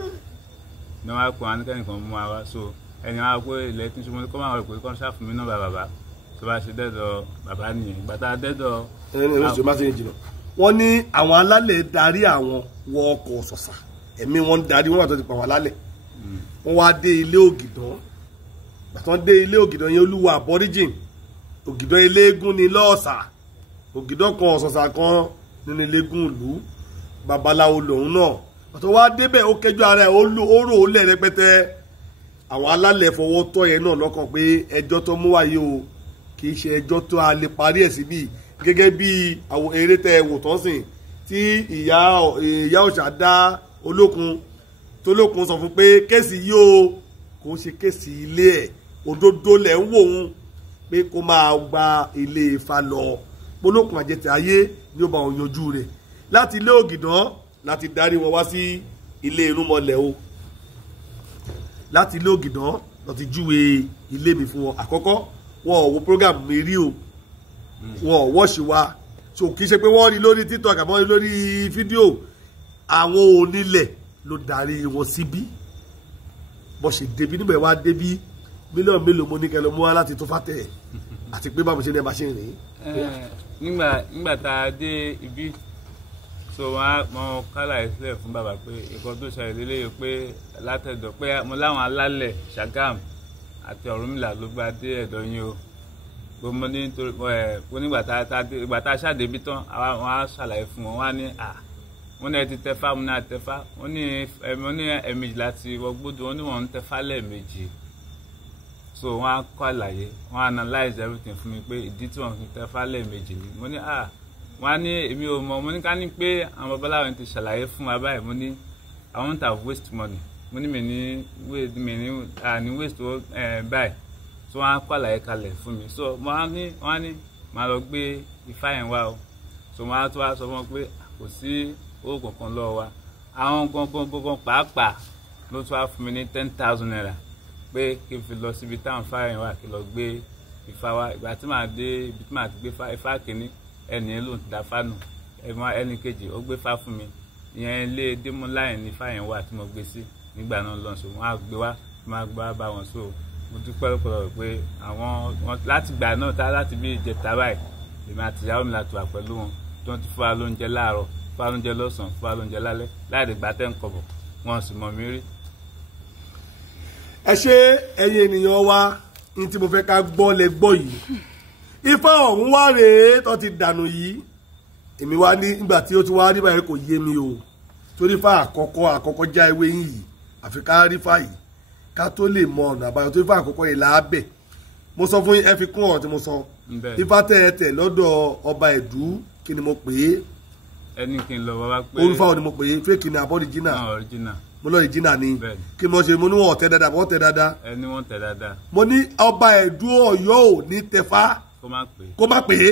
ní wọ́n á pè wọ́n ní kẹ́nìkan mú wa wá so ẹni wọ́n á pé ilẹ̀ tí mo ní kọ́ máa rò pé kọ́ ṣáà fún mi náà bàbá tó bá ṣe dẹ́dọ̀ bàbá nìyẹn ìgbà tá a dẹ́dọ̀. Wọ́n ní àwọn alálẹ̀ darí àwọn wọ ọkọ̀ Ọ̀ṣọ̀ṣà ẹ̀mí wọn darí wọn wà tó ti pa wọn alálẹ̀ wọ́n wá dé ilé Ògìdán bàtàn dé ilé Ògìdán yẹn olúwa aborigin Ògìdán eléégún ní lọ́ọ̀sà Ògìdán kan Ọ̀ṣọ̀ṣà kan nínú eléégún ìlú babaláwo lòun náà bàtàn wá débẹ̀ ó kẹjọ ara ẹ̀ ó rò ó lẹ̀ rẹpẹtẹ àwọn alálẹ̀ fọwọ́ tọ́ yẹn náà lọ́kàn pé ẹjọ́ tó mú wáyé o kì í ṣe ẹjọ́ tó a lè parí ẹ̀ síbí gẹ́gẹ́ bí àwọn eré tẹ wò tán sìn tí ìyá òòṣà dá olókun tólókun sọ fún pé kéèsì yìí o kò ṣe kéèsì ilé ẹ̀ òdodo lẹ̀ ń wò ó pé kó máa gba ilé Ifá lọ polókun àjẹtẹ̀ ayé ni ó bá wọn yanjú rẹ̀ láti ilé Ògìdán láti darí wọn wá sí ilé Irúnmọlẹ̀ o láti ilé Ògìdán lọ ti júwe ilé mi fún wọn àkọ́kọ́ wọn ò wo program mi rí o wọn ò wọ́ọ̀ṣì wa so kì í ṣe pé wọ́n rí lórí TikTok àbọ̀ rí lórí fídíò àwọn onílẹ̀ ló darí wọn síbí bó ṣe débi nígbà wá débi mílíọ̀nù mélòó mo ní kẹ́ lọ mú wá láti tó fàtẹ̀ àti pé báwo ṣe ní ẹ bá ṣe rìn. nígbà tá a dé ibi so wọn mọ kálà ìsílẹ̀ fún bàbá pé nǹkan tó ṣẹlẹ̀ lélẹ́yìí pé látẹ̀dọ̀ pé mo láwọn alálẹ̀ Ṣàgámù àti Ọ̀rúnmìlà ló gba dé ẹ̀dọ̀ yín o gbogbo ní nítorí nígbà tá a ṣàdébí tán wọn á ṣàlàyé fún wọn wọn á ní wọ́n ní ẹ ti tẹfá mo ní àtẹfá wọ́n ní ẹ̀ẹ̀mejì láti wọgbódò wọ́n ní wọ́n ń tẹfá lẹ́ẹ̀mejì so wọ́n á kọ́ àlàyé wọ́n á analyze everything fún mi pé ìdí tí wọ́n fi tẹfá lẹ́ẹ̀mejì ni mo ní wọ́n á ní èmi ò mọ̀ mo ní ká ní pé àwọn babaláwo ti ṣàlàyé fún wa báyìí mo ní I won't have waste money mo ní mi ní waste báyìí so wọ́n á kọ́ àlàyé kalẹ̀ fún mi so wọ́n á ní màá lọ gbé Ifá yẹn wá o so wọ́n á tó wá sọ fún wọn pé kò sí owó kankan lọ́wọ́ wa àwọn gbọ̀ngbọ̀ngbọ̀n pàápàá ló tún wá fún mi ní 10,000 naira pé kí n fi lọ síbi táwọn fáyẹn wà kí n lọ gbé Ifá wa ìgbà tí màá dé ibi tí màá ti gbé Ifá kìíní ẹnì ló ń da fánù ẹnì kejì ó gbé Ifá fún mi ìyẹn ilé démúláyìn ní fáyẹn wà tí mo gbé sí nígbà náà lọ́n so wọ́n á gbé wá máa gbá bá wọn so mo dúpẹ́ lọ́pọ̀lọpọ̀ pé àwọn láti gbà náà tá láti bí ìjẹta báyìí èmi àti ìyàwó mi láti wà pẹ̀lú wọn tó ń ti fún wa lóúnjẹ láàárọ̀ fún wa lóúnjẹ lọ́sàn-án fún wa lóúnjẹ lálẹ́ láì gbà tẹ́ ń kọ̀bọ̀ wọn sì mọ̀ mí rí. ẹ ṣe ẹ̀yin ènìyàn wa ní tí mo fẹ́ ká gbọ́ lẹ gbọ́ yìí Ifá ọ̀hún wá rèé tó ti dànù yìí èmi wá ní nígbà tí ó ti wá rí báyìí kò yé mi o torí Ifá àkọ́kọ́ já ewé yìí àfi ká rí Ifá yìí ká tó lè mọ ọ̀nà àbáyọ tó Ifá àkọ́kọ́ yìí láàbẹ̀ mo sọ fún yín ẹ fi kún ọ̀rọ̀ tí mo sọ Ifá tẹ̀ lọ́dọ̀ ọba Ẹ̀dú kí ni mo pè é ẹni kí n lọ bàbá pé orúfà ò ní mo pè é fake ni àbọ̀ original mo lọ original ni kí mo ṣe mo ní wọn tẹ̀ dáadáa mo tẹ̀ dáadáa ẹni wọn tẹ̀ dáadáa mo ní ọba Ẹ̀dú Ọ̀yọ́ ò ní tẹ̀fá kó má pè é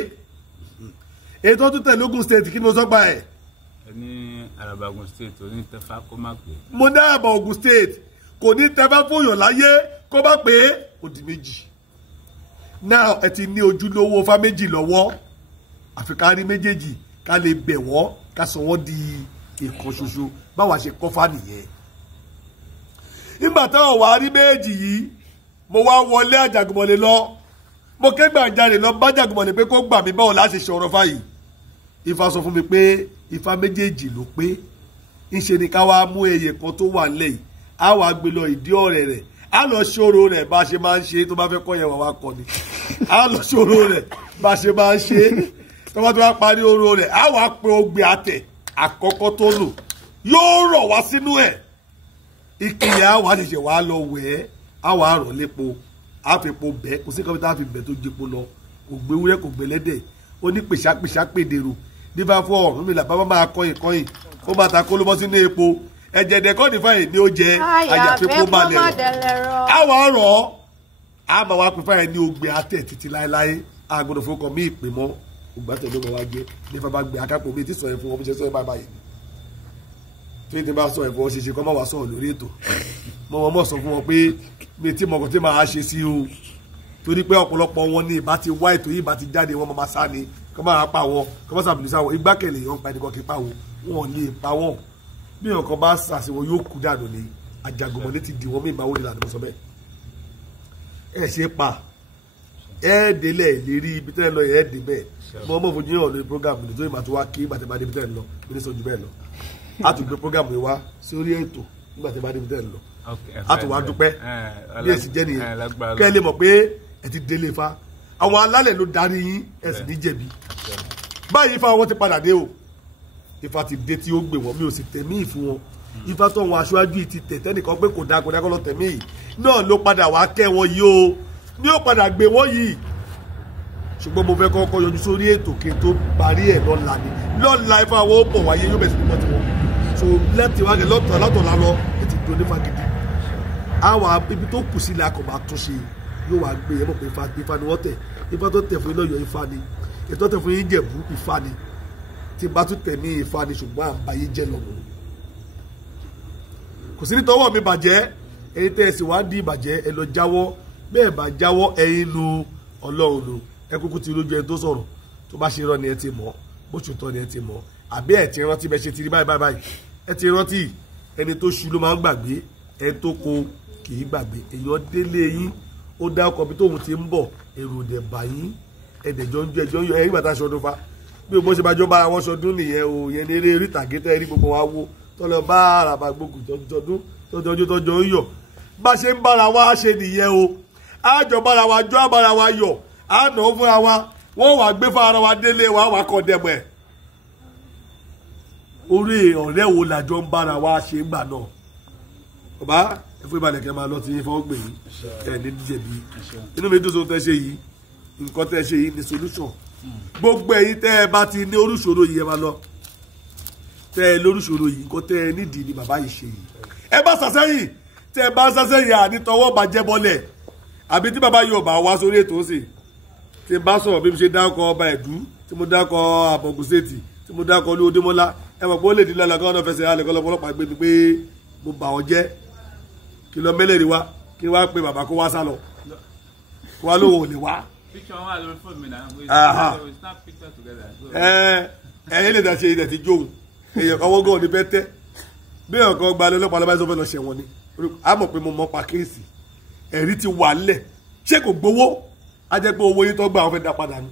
èyí tó tún tẹ̀lé Ògùn state kí ni mo sọ gba ẹ̀ ẹni Àràbà Ògùn state ò ní tẹ̀fá kó má pè é mo ní Àràbà Ògùn state kò ní tẹ̀fá fún yàn láyé kó má pè é ó di méjì now ẹ ti ní ojúlówó Ifá méjì lọ́wọ́ àfi ká rí méjèèjì ká lè bẹ̀ wọ́n ká sọ wọ́n di ìkan ṣoṣo báwa ṣe kọ́fà nìyẹn nígbà táwọn wà á rí méjì yìí mo wá wọlé Àjàgùnmọ̀lẹ̀ lọ mo ké gbàjarè lọ bá Àjàgùnmọ̀lẹ̀ pé kó gbà mí báwo láti ṣe ọ̀rọ̀ fáyì Ifá sọ fún mi pé Ifá méjèèjì ló pé ńṣe ni ká wá mú ẹyẹ kan tó wà nílẹ̀ yìí á wàá gbé lọ ìdí ọ̀rẹ́ rẹ̀ á lọ ṣòro rẹ̀ bá ṣe máa ń ṣe tó bá fẹ́ kọ́ yẹn wà wá kọ́ ni á lọ ṣòro rẹ̀ bá ṣe máa ń ṣe tó bá tó bá parí oró rẹ̀ á wàá pe ogbè àtẹ̀ àkọ́kọ́ tó lò yóò rọ̀ wá sínú ẹ̀ ìkìlẹ̀ á wàá ṣẹ̀ṣẹ̀ wàá lọ wẹ̀ ẹ́ á wàá rọ̀ lépo á fi epo bẹ́ kò sí kọ́bí tá a fi bẹ̀ tó jẹpo lọ kò gbé wúrẹ́ kò gbé lẹ́dẹ̀ ó ní pèsàpèsà pèdèrò nígbà fún ọ̀rùn mi làbá máa kọ́yìn ó máa ta kó ló bọ́ sínú epo ẹ̀jẹ̀ dẹ̀kọ́ nífàyè ni ó jẹ àyàfi kó má lẹ̀ rọ̀ á wàá rọ̀ ọ́ á máa wá pípa ẹ̀ ní ogbè àtẹ̀ títí láéláé àgbọ̀dọ̀ fún ọkọ̀ mí ìpè mọ́ ògbàtẹ̀ ló máa wá gbé nífà bá gbé akápò mi ti sọ ẹ̀ fún wọn bí ṣe sọ ẹ̀ báyìí tí ti bá sọ ẹ̀ fún wọn ṣe kọ́ máa wá sọ̀rọ̀ lórí ètò mọ́ sọ fún wọn pé mi tí mọ̀kàn tí màá ṣe sí o torí pé ọ̀pọ̀lọpọ̀ wọn ní ìbá ti wá ètò yìí ìbá ti jáde wọn máa sá ni kọ́ máa pa wọn kọ́ máa sàbìlì sáwọn igbákẹ̀lẹ̀ yọ̀ ń pa ẹnìkan kí pa wọn wọn lè pa wọn bí nǹkan bá sàṣẹ wọn yóò kú dànù ní àjàgùnmọ̀lẹ́ ti dì wọ́n mí ìbáwó nílànà mọ̀ sọ bẹ́ẹ̀ ẹ ṣe pa ẹ délẹ̀ ìlérí ibi tẹ́ ẹ lọ ẹ dé bẹ́ẹ̀ mo mọ̀ fojú yàn lórí program ní tó ìmọ̀ tó wá kí ìgbà tẹ́ bá débi tẹ́ ẹ lọ bí ní sọ́jú bẹ́ẹ̀ lọ a tún gbé program yìí wá sórí ètò nígbà tẹ́ bá débi tẹ́ ẹ lọ a tún wá dúpẹ́ bí èsì jẹ́ nìyẹn kẹ́ ẹ lè mọ̀ pé ẹ ti délé Ifá àwọn alálẹ̀ ló darí yín ẹ sì ní jẹ̀bi báyìí Ifá wọn ti padà dé o Ifá ti dé tí ó gbé wọn mi ò sì tẹ̀mí ìfún wọn Ifá tó wọn aṣáájú yìí ti tẹ̀ tẹ́nìkan pé kò dáa kọ́ lọ tẹ̀mí yìí náà ló padà wá kẹ́ wọn yìí o ní ó padà gbé wọn yìí ṣùgbọ́n mo fẹ́ kọ́kọ́ yọjú sórí ètò kí n tó parí ẹ̀ lọ́la ni lọ́la Ifá wọn ó bọ̀ wáyé yóò bẹ̀ sí nípa tiwọn so lẹ́tì wáyé látọ̀lá lọ ètò ìdó nípa gidi àwọn ibi tó kù sílẹ̀ akọ̀ máa tún ṣe yóò wá gbé ẹmọ pé Ifá ni wọ́n tẹ̀ Ifá tó tẹ̀ fún iná yọ Ifá ni ètò tẹ̀ fún yín Jẹ̀bú Ifá ni tí bá tún tẹ̀ ní Ifá ni ṣùgbọ́n àbáyé jẹ́ lọ́nà kò sí nítọ́wọ́ mi bàjẹ́ ẹ̀yin tẹ́ ẹ sì wá di ìbàjẹ́ ẹ lọ jáwọ́ bẹ́ẹ̀ bá jáwọ́ ẹ̀yin lu Ọlọ́run lu ẹ kúkú ti lójú ẹ tó sọ̀rọ̀ tó bá ṣe rán ni ẹ ti mọ̀ bó ṣe tọ́ ni ẹ ti mọ̀ àbí ẹ ti rántí bẹ́ẹ̀ ṣe ti rí báyìí ẹ ti rántí ẹni tó ṣu ló máa ń gbàgbé ẹni tó ko kì í gbàgbé èèyàn délé yín ó dá ọkọ̀ bí tóun ti ń bọ̀ èrò dẹ̀ bá yín ẹ̀dẹ̀jọ́ ń yọ ẹ̀yìn bàtà ṣọdún fa bí o bó ṣe bá jọ bára wọn ṣọdún nìyẹn o yẹn ní eré orí ìtàgé tẹ́ rí gbogbo wa wo tọ́lọ bá àràbà gbogbo tọdún tọ́jọ́ ń yọ̀ bá ṣe ń bára wa ṣe nìyẹn o àjọ bára wa jọ àbára wa yọ̀ àná fúnra wa wọ́n wà gbé fara wa délé wa wà kọ́ dẹ̀mọ̀ ẹ̀ orí ọ̀rẹ́ wo làjọ ń bára wa ṣe ń gbà náà bàbá ẹ̀fọ́ ìbàlẹ̀ kẹ́ máa lọ ti fọwọ́ gbè yìí ẹ̀ ní díjẹ̀bi inú mi dùn sóhun tẹ́ ṣe yìí nǹkan tẹ́ ṣe yìí ní solution gbogbo ẹ̀yin tẹ́ ẹ bá ti ní orúṣòro yìí ẹ máa lọ tẹ́ ẹ lórúṣòro yìí nǹkan tẹ́ ẹ nídìí ni bàbá yìí ṣe yìí ẹ bá sàsẹ́yìn tẹ́ ẹ bá sàsẹ́yìn ànítọwọ́ bàjẹ́ bọ́lẹ̀ àbí tí bàbá yóò bá wá sórí ètò ṣe tí n bá sọ̀rọ̀ bí mo ṣe dákọ̀ ọba ẹ̀dú tí mo dákọ̀ àbọ̀gùsẹ̀tì tí mo dákọ̀ olú odémọ́lá ẹ mọ̀ pé ó lè dín lọ́la kọ́ ọ́nà fẹsẹ̀ alẹ́ kọ́ lọ́pọ̀lọpọ̀ gbé mi pé mo bà wọ́n jẹ́ kí lọ mẹ́lẹ̀ rí wa kí wá pé bàbá kó wá sá lọ kó wá lóhùn ò lè wá. ẹ̀yin lè dá ṣe ilẹ̀ tí jóun èèyàn kan wọ́n gan ní fẹ́ tẹ́ bí èèyàn kan gba lọ́pàá lọ́pàá ìsọfẹ́ lọ ṣẹ̀wọ̀n ni a mọ̀ pé mo mọ̀ pa kéèsì ẹ̀rí ti wà nílẹ̀ ṣé kò gbowó á jẹ́ pé owó yín tó gbà wọ́n fẹ́ dá padà ni